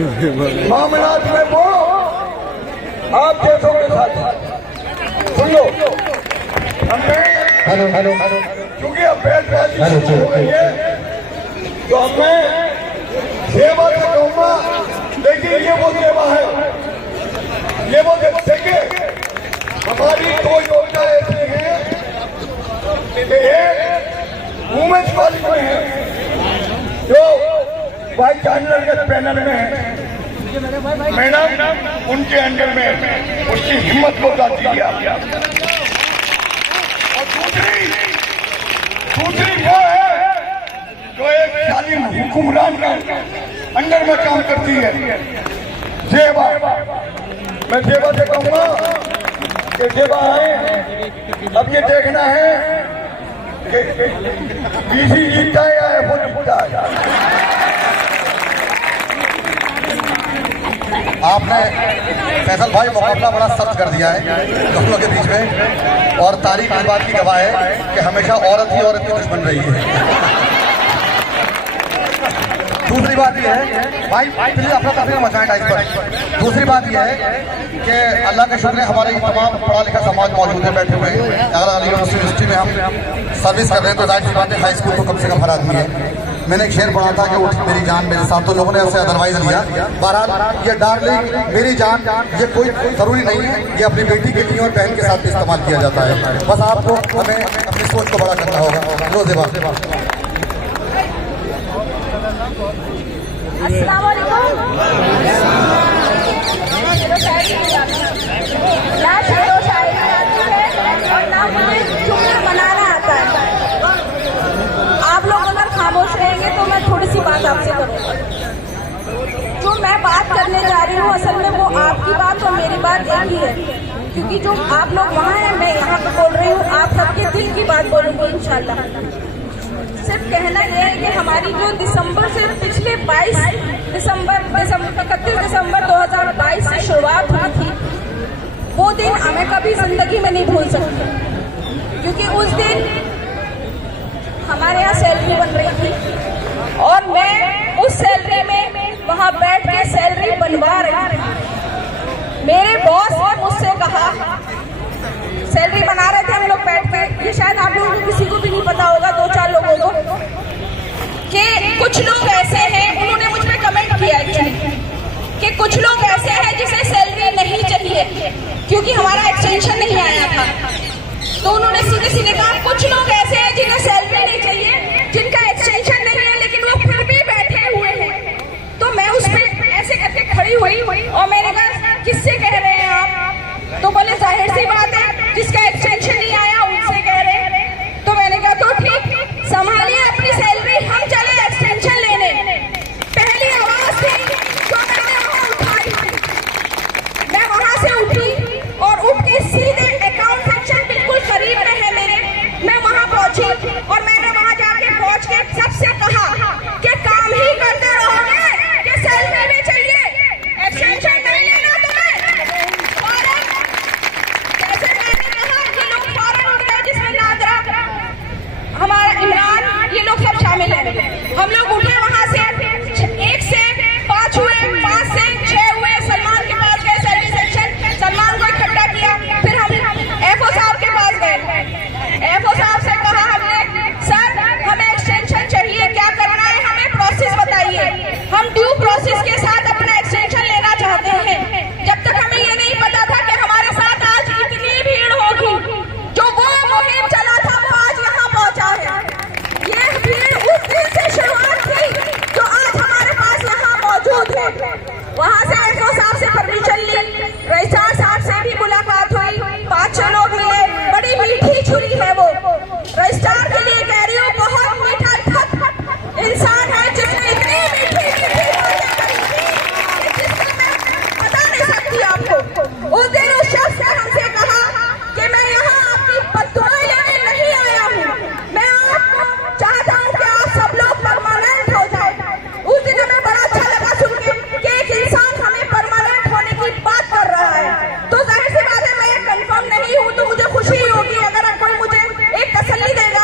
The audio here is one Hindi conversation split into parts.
मामलात में वो आप जैसों के साथ सुन लो। हेलो हेलो क्योंकि अब बैठ हो गई है तो हमें सेवा से कहूँगा, लेकिन ये वो सेवा है, ये वो देखेंगे। हमारी दो योजना ऐसी है कि वुमेन्स कॉलेज में है जो वाइस चांसलर के पैनल में है, मैडम उनके अंडर में उसकी हिम्मत को साथ दिया। और दूसरी वो है जो एक जालिम हुक्मरान का अंडर में काम करती है, सेवा। मैं सेवा से कहूँगा कि सेवा है। अब ये देखना है कि बीसी जीतता है या वो जीतता है। आपने फैसल भाई मुकाबला बड़ा सख्त कर दिया है दोनों के बीच में, और तारीख इस बात की गवाह है कि हमेशा औरत ही औरत की दुश्मन रही है। दूसरी बात यह है भाई प्लीज अपना तफरीर मचाएं टाइम पर। दूसरी बात यह है कि अल्लाह का शुक्र है हमारे तमाम पढ़ा लिखा समाज मौजूद है, बैठे हुए हैं। अगर अली यूनिवर्सिटी में हम सर्विस कर रहे हैं तो जाहिर सी बात है हाई स्कूल तो कम से कम हरा दी है। मैंने एक शेर पढ़ा था कि उठ मेरी जान मेरे साथ, तो लोगों ने उससे अदरवाइज लिया। बहरहाल ये डार्लिंग मेरी जान ये कोई जरूरी नहीं है, ये अपनी बेटी के लिए और बहन के साथ भी इस्तेमाल किया जाता है। बस आपको हमें अपनी सोच को बड़ा करना होगा। रोजेबा अस्सलाम वालेकुम। ना शेरो शायरी आती है और ना मुझे जुमला बनाना आता है। आप लोग अगर खामोश रहेंगे तो मैं थोड़ी सी बात आपसे करूँगा। जो मैं बात करने जा रही हूँ असल में वो आपकी बात और मेरी बात एक ही है, क्योंकि जो आप लोग वहाँ हैं मैं यहाँ पे बोल रही हूँ, आप सबके दिल की बात बोलूँगी इंशाल्लाह। सिर्फ कहना यह है कि हमारी जो दिसंबर से पिछले 31 दिसंबर 2022 से शुरुआत हुई थी, वो दिन हमें कभी जिंदगी में नहीं भूल सकते, क्योंकि उस दिन हमारे यहाँ सैलरी बन रही थी और मैं उस सैलरी में वहाँ बैठ के सैलरी बनवा रही थी। मेरे बॉस ने मुझसे कहा, सैलरी बना रहे थे हम लोग बैठ के, ये शायद आप लोगों को किसी को भी नहीं पता होगा, 2-4 लोगों को, कि कुछ लोग ऐसे हैं, उन्होंने मुझ पे कमेंट किया एक्चुअली कि कुछ लोग ऐसे हैं जिसे सैलरी नहीं चाहिए क्योंकि हमारा एक्सटेंशन नहीं आया था। तो उन्होंने सीधे सीधे कहा कुछ लोग ऐसे हैं जिन्हें सैलरी नहीं चाहिए, जिनका एक्सटेंशन नहीं है, लेकिन वो फिर भी बैठे हुए हैं। तो मैं उस पर ऐसे करके खड़ी हुई और मैंने कहा किससे कह रहे हैं आप? तो बोले जाहिर सी बात है जिसका एक्सटेंशन नहीं आया उनसे कह रहे हैं। तो मैंने कहा तो ठीक, संभालिए अपनी सैलरी, हम चले एक्सटेंशन लेने। पहली आवाज थी तो मैंने वहां उठाई, मैं वहां से उठी और उठ के सीधे अकाउंट सेक्शन बिल्कुल करीब में है मेरे, मैं वहां पहुंची और मैंने वहां जाके पहुंच के सबसे कहा कि काम ही करते रहोगे कि सैलरी भी चाहिए, एक्सटेंशन नहीं लेना तुम्हें। जैसे मैंने कहा ये लोग फौरन उठ गए, जिसमें नादरा, हमारा इमरान, ये लोग सब शामिल हैं। हम लोग उठे वहां से, 1 से 5 हुए, 5 से 6 हुए, सलमान के पास गए सैलरी सेक्शन, सलमान को इकट्ठा किया, फिर हम एफओ साहब के पास गए। एफओ साहब से कहा हमने, सर हमें एक्सटेंशन चाहिए, क्या करना है हमें प्रोसेस बताइए, हम ड्यू प्रोसेस के साथ अपना एक्सटेंशन लेना चाहते हैं। जब तक हमें ये नहीं पता था कि हमारे साथ आज इतनी भीड़ होगी, जो वो मुहिम चला था वो आज यहाँ पहुंचा है। ये भीड़ उस दिन से शुरुआत थी जो आज हमारे पास यहाँ मौजूद है। वहाँ से एफओ साहब से परमिशन ली, रजिस्ट्रार साहब से भी मुलाकात हुई, 5-6 लोग मिले, बड़ी मीठी छुरी है वो। रजिस्ट्रार के लिए कह रही हूँ, बहुत मीठा ठक इंसान है जिसने इतनी मीठी बातें करी थी जिससे मैं बता नहीं सकती आपको। उस दिन उस शख्स ने हमसे कहा कि मैं यहाँ आपकी बददुआएं लेने नहीं आया हूँ, मैं आपको चाहता हूँ कि आप सब लोग परमानेंट हो जाए। उस दिन हमें बड़ा अच्छा लगा सुन के कि एक इंसान हमें परमानेंट होने की बात कर रहा है। तो जाहिर सी बात है मैं कंफर्म नहीं हूँ, तो मुझे खुशी होगी अगर कोई मुझे एक तसल्ली देगा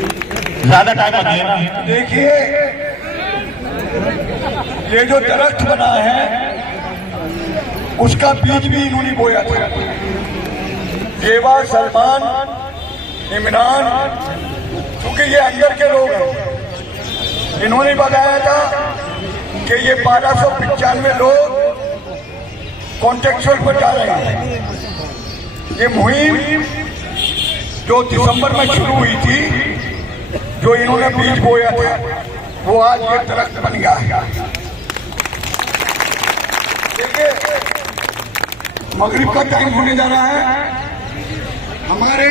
ज्यादा टाइम मत लेना। देखिए, ये जो दरख्त बना है उसका बीज भी इन्होंने बोया था। देवा, सलमान, इमरान, क्योंकि ये अंदर के लोग हैं, इन्होंने बताया था कि ये 1295 लोग कॉन्ट्रेक्चुअल पर जा रहे हैं। ये मुहिम जो दिसंबर में शुरू हुई थी, जो इन्होंने बीज बोया था, वो आज ये दरख्त बन गया है। देखिए, मगरिब का टाइम होने जा रहा है। हमारे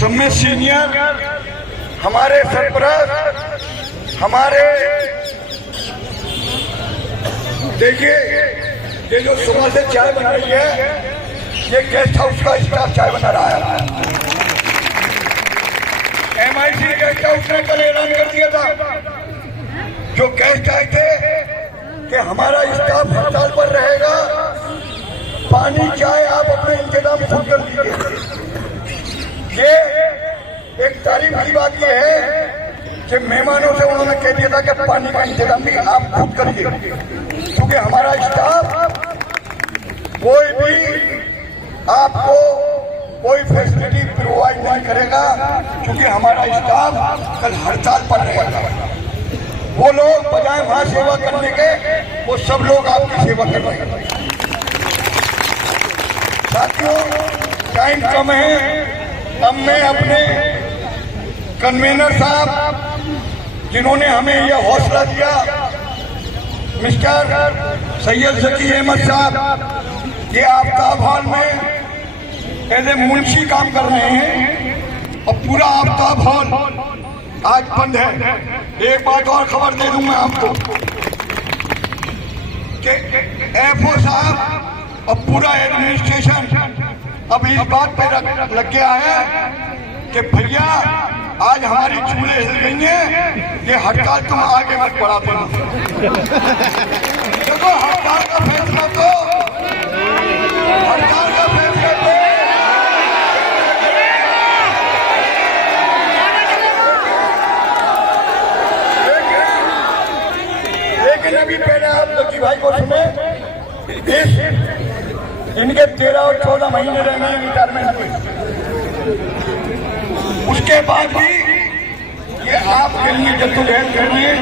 सब में सीनियर, हमारे सरपरस्त, हमारे देखिए, ये जो सुबह से चाय बना रही है, ये गेस्ट हाउस का स्टाफ चाय बना रहा है। MIC गेस्ट हाउस ने कल ऐलान कर दिया था, जो गेस्ट आए थे, कि हमारा स्टाफ हड़ताल पर रहेगा, पानी चाय आप अपने इंतजाम खुद कर लीजिए। ये एक तारीफ की बात यह है कि मेहमानों से उन्होंने कह दिया था कि पानी का इंतजाम भी आप खुद करिए, क्योंकि हमारा स्टाफ कोई भी आपको कोई फैसिलिटी प्रोवाइड नहीं करेगा, क्योंकि हमारा स्टाफ कल हड़ताल पर रहेगा। वो लोग बजाय वहां सेवा करने के, वो सब लोग आपकी सेवा कर रहे हैं। साथियों, टाइम कम है। अब मैं अपने कन्वीनर साहब, जिन्होंने हमें यह हौसला दिया, मिस्टर सैयद जकी अहमद साहब, ये आफ्ताब हॉल में एज ए मुंशी काम कर रहे हैं और पूरा आफ्ताब हॉल आज बंद है। एक बात और खबर दे दूं मैं आपको कि एफओ साहब और पूरा एडमिनिस्ट्रेशन अब इस बात पे लग गया है कि भैया आज हमारी चूल्हे हिल गई हैं, ये हड़ताल तुम आगे मत बढ़ा देना। देखो, हड़ताल का फैसला तो लेकिन अभी पहले आप लकी भाई को सुने, इनके 13 और 14 महीने रहने रिटायरमेंट हुए, उसके बाद भी ये आपके लिए जद्दोजहद कर रहे हैं।